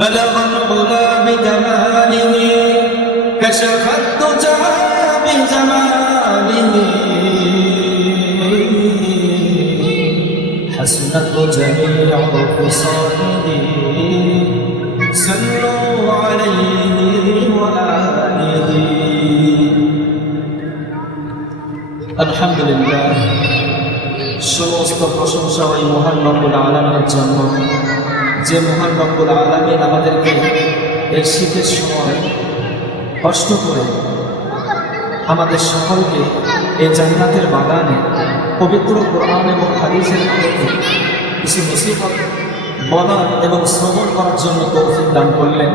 بلغ العلا بكماله كشف الدجى بجماله حسنت جميع خصاله صلوا عليه وآله الحمد لله সমস্ত প্রশংসা ওই মহান রব্বুল আলামিনের জন্য যে মহান রব্বুল আলামিন আমাদেরকে এই শীতের সময় কষ্ট করে আমাদের সকলকে এই জান্নাতের বাগানে পবিত্র কোরআন এবং হাদিসের মধ্যে কিছু নসিহত বলার এবং শ্রবণ করার জন্য তৌফিক দান করলেন।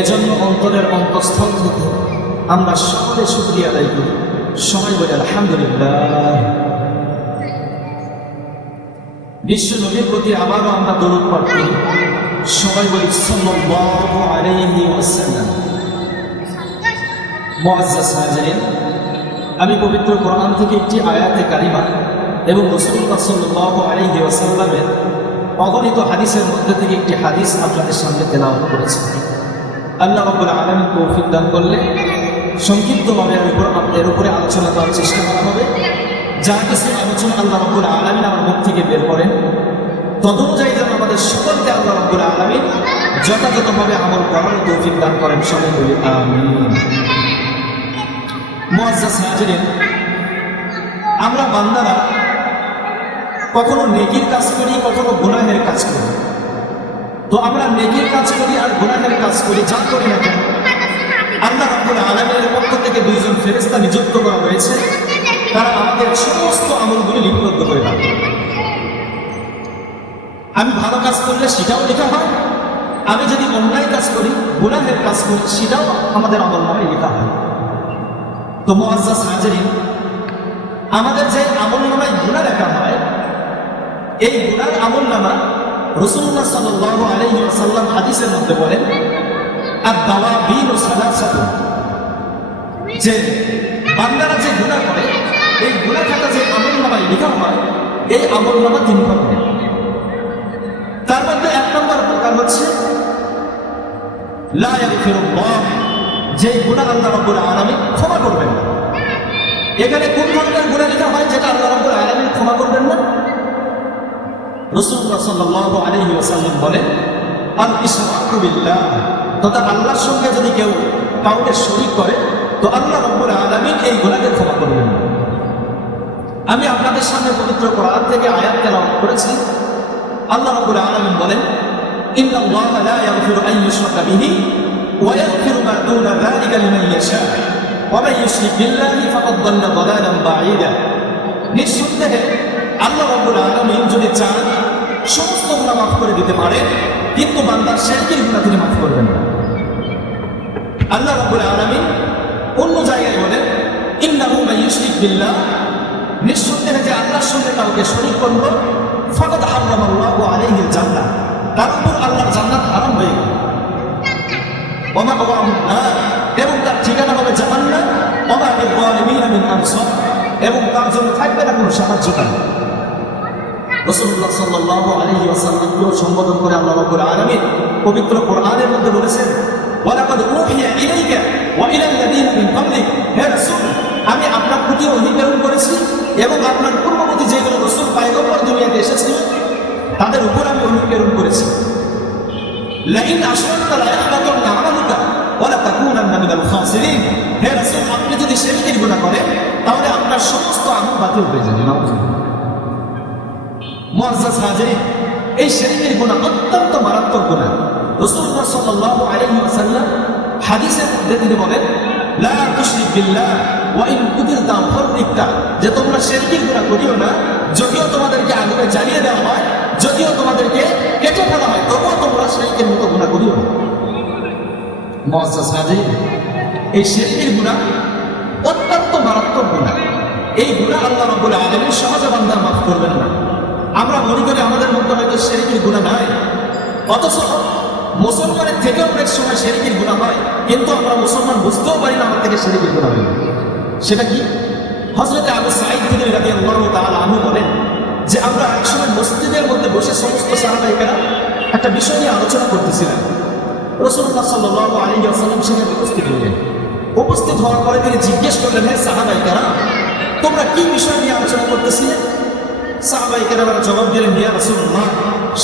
এজন্য অন্তরের অন্তঃস্থল থেকে আমরা সকলে শুকরিয়া আদায় করি। সবাই বলি আলহামদুলিল্লাহ। বিশ্ব নবীর প্রতি আবারও আমরা দরুদ পাঠ করি। সবাই বলি সাল্লাল্লাহু আলাইহি ওয়াসাল্লাম। মুআজ্জাজ হাজিরিন, আমি পবিত্র কোরআন থেকে একটি আয়াতে কারিমা এবং রাসূলুল্লাহ সাল্লাল্লাহু আলাইহি ওয়াসাল্লামের অগণিত হাদিসের মধ্যে থেকে একটি হাদিস আপনাদের সামনে তেলাওয়াত করেছি। আল্লাহ রাব্বুল আলামিন তৌফিক দান করলে সংক্ষিপ্তভাবে এর উপরে আলোচনা করার চেষ্টা করা হবে। যা কিছু আলোচনা আল্লাহ রাব্বুল আলামিন আমার মুখ থেকে বের করেন তদনুযায়ী যেন আমাদের সকলকে আল্লাহ রাব্বুল আলামিন যথাযথভাবে আমল করার তৌফিক দান করেন। সবাই বলি আমিন। মুআজ্জাজ হাজিরিন, আমরা বান্দারা কখনো নেকির কাজ করি, কখনো গুনাহের কাজ করি। তো আমরা নেকির কাজ করি আর গুনাহের কাজ করি, যা করি না কেন আল্লাহ রাব্বুল আলামিনের পক্ষ থেকে দুইজন ফেরেশতা নিযুক্ত করা হয়েছে। তারা আমাদের সমস্ত আমলগুলি লিপিবদ্ধ করে রাখে। আমি ভালো কাজ করলে সেটাও লেখা হয়, আমি যদি অন্যায় কাজ করি, গুনাহের কাজ করি, সেটাও আমাদের আমলনামায় লেখা হয়। তো মুআজ্জাজ হাজিরিন, আমাদের যে আমলনামায় গুনাহ লেখা হয়, এই গুনার আমলনামা রাসূলুল্লাহ সাল্লাল্লাহু আলাইহি ওয়াসাল্লাম হাদিসের মধ্যে বলেন আদ-দাওয়াবিনু সালাসাতুন, যে বান্দারা যে গুনাহ করে এই গুনাহ খাতা যে আমলনামায় লেখা হয়, এই আমলনামা তিন প্রকার। তার মধ্যে এক নম্বর প্রকার হচ্ছে লা ইয়াগফিরুল্লাহ, যে গুনাহ আল্লাহ রাব্বুল আলামিন ক্ষমা করবেন না। এখানে কোন ধরনের গুনাহ লেখা হয় যেটা আল্লাহ রাব্বুল আলামিন ক্ষমা করবেন না? রাসূলুল্লাহ সাল্লাল্লাহু আলাইহি ওয়াসাল্লাম বলেন আল ইশরাকু বিল্লাহ, তথা আল্লাহর সঙ্গে যদি কেউ কাউকে শরীক করে তো আল্লাহ রাব্বুল আলামিন এই গুনাহকে ক্ষমা করবেন না। আমি আপনাদের সামনে পবিত্র কোরআন থেকে আয়াত তেলাওয়াত করেছি। আল্লাহ রাব্বুল আলামিন বলেন ইন্নাল্লাহা লা ইয়াগফিরু আন ইউশরাকা বিহি ওয়া ইয়াগফিরু মা দুনা যালিকা লিমান ইয়াশা ওয়া মান ইউশরিক বিল্লাহি ফাকাদ দাল্লা দালালান বাঈদা। নিঃসন্দেহে আল্লাহ রাব্বুল আলামিন যদি চান সমস্ত গুনাহ মাফ করে দিতে পারেন, কিন্তু বান্দার শিরকের গুনাহ তিনি মাফ করবেন না। আল্লাহ রাব্বুল আলামিন অন্য জায়গায় বলেন ইন্নাহু মান ইউশরিক বিল্লাহ, নিঃসন্দেহে যে আল্লাহর সঙ্গে কাউকে শরীক করলো ফাকাদ হারামাল্লাহু আলাইহিল জান্নাহ, তার উপর আল্লাহর জান্নাত হারাম হয়ে গেল। ওয়া মা'ওয়াহুন নার, এবং তার ঠিকানা হবে জাহান্নাম। ওয়া মা লিয-যালিমিনা মিন আনসার, এবং তার জন্য থাকবে না কোনো সাহায্যকারী। রাসূলুল্লাহ সাল্লাল্লাহু আলাইহি ওয়াসাল্লামকে সম্বোধন করে আল্লাহ রাব্বুল আলামিন পবিত্র কোরআনের মধ্যে বলেছেন ওয়া লাকাদ উহিয়া ইলাইকা ওয়া ইলাল্লাযীনা মিন ক্বাবলিক, হে রাসূল আমি আপনার প্রতি ওহী প্রেরণ করেছি এবং আপনার পূর্ববর্তী যেগুলো রাসূল পয়গম্বর দুনিয়াতে এসেছিল তাদের উপর আমি ওহী প্রেরণ করেছি। লাইন আশরাকতা লা ইয়াহবাতুন্না আমালুকা ওয়া লা তাকুনান্না মিনাল খাসিরিন, হে রাসূল আপনি যদি শিরকের গুনাহ করেন তাহলে আপনার সমস্ত আমল বাতিল হয়ে যাবে। মুআজ্জাজ হাজিরিন, এই শিরকের গুনাহ অত্যন্ত মারাত্মক গুনাহ। রাসূলুল্লাহ সাল্লাল্লাহু আলাইহি ওয়াসাল্লাম হাদিসের মধ্যে তিনি বলেন লা তুশরিক বিল্লাহ ওয়া ইন কুতিলতা ফাররিকতা, যে তোমরা শিরকের গুনাহ করিও না, যদিও তোমাদেরকে আগুনে জ্বালিয়ে দেওয়া হয়, যদিও তোমাদেরকে কেটে ফেলা হয়, তবুও তোমরা শিরকের মতো গুনাহ করিও না। মুআজ্জাজ হাজিরিন, এই শিরকের গুনাহ অত্যন্ত মারাত্মক গুনাহ। এই গুনাহ আল্লাহ রাব্বুল আলামিন সহজে বান্দা মাফ করবেন না। আমরা মনে করি আমাদের মধ্যে হয়তো শিরকের গুনাহ নাই, অথচ মুসলমানের থেকেও অনেক সময় শিরকের গুনাহ হয়, কিন্তু আমরা মুসলমান বুঝতেও পারি না আমার থেকে শিরকের গুনাহ হয়। সেটা কি? হযরত আবু সাঈদ খুদরী রাদিয়াল্লাহু তাআলা আনহু বলেন যে আমরা একসময় মসজিদের মধ্যে বসে সমস্ত সাহাবায়ে কেরাম একটা বিষয় নিয়ে আলোচনা করতেছিলেন। রাসূলুল্লাহ সাল্লাল্লাহু আলাইহি ওয়াসাল্লাম সেখানে উপস্থিত হলেন। উপস্থিত হওয়ার পরে তিনি জিজ্ঞেস করলেন, হে সাহাবায়ে কেরাম, তোমরা কি বিষয় নিয়ে আলোচনা করতেছিলে? সাহাবায়ে কেরামরা জবাব দিলেন, ইয়া রাসূলুল্লাহ,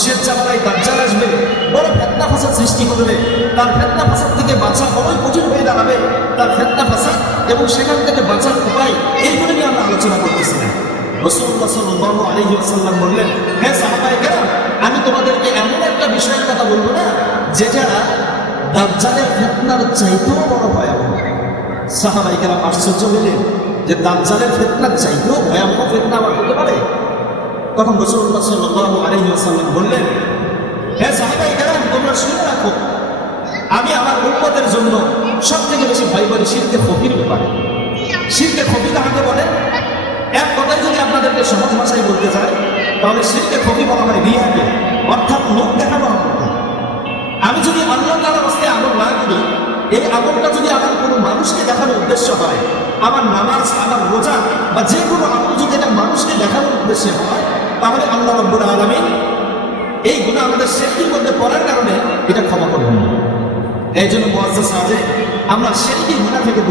শেষ জামানায় দাজ্জাল আসবে, বড় ফিতনা ফাসাদ সৃষ্টি করবে, তার ফিতনা ফাসাদ থেকে বাঁচা বড়ই কঠিন হয়ে দাঁড়াবে, তার ফিতনা ফাসাদ এবং সেখান থেকে বাঁচার উপায় এইগুলো নিয়ে আমরা আলোচনা করতেছিলাম। রাসূলুল্লাহ সাল্লাল্লাহু আলাইহি ওয়াসাল্লাম বললেন, হে সাহাবায়ে কেরাম, আমি তোমাদেরকে এমন একটা বিষয়ের কথা বলবো না যেটা দাজ্জালের ফিতনার চাইতেও বড় ভয়াবহ। সাহাবায়ে কেরাম আশ্চর্য হলেন যে দাজ্জালের ফিতনার চাইতেও ভয়াবহ ফিতনা আবার হতে পারে। তখন রাসূলুল্লাহ সাল্লাল্লাহু আলাইহি ওয়াসাল্লাম বললেন, হে সাহাবায়ে কেরাম, তোমরা শুনে রাখো, আমি আমার উম্মতের জন্য সবথেকে বেশি ভয় করি শিরকে খফির ব্যাপারে। শিরকে খফি কাকে বলে? এক কথায় যদি আপনাদেরকে সহজ ভাষায় বলতে চাই, তাহলে শিরকে খফি বলা হয় রিয়াকে, অর্থাৎ লোক দেখানো আমলকে। আমি যদি আল্লাহ তাআলার রাস্তায় আমল না করি, এই আমলটা যদি আমার কোনো মানুষকে দেখানোর উদ্দেশ্য হয়, আমার নামাজ, আমার রোজা বা যে কোনো আমল যদি এটা মানুষকে দেখানোর উদ্দেশ্যে হয়, তাহলে আল্লাহ রাব্বুল আলামিন এই গুনাহ আমাদের শিরকের মধ্যে পড়ার কারণে এটা ক্ষমা করবেন না। এই জন্য মুআজ্জাজ সাহেব, আমরা শিরকি গুনাহ থেকে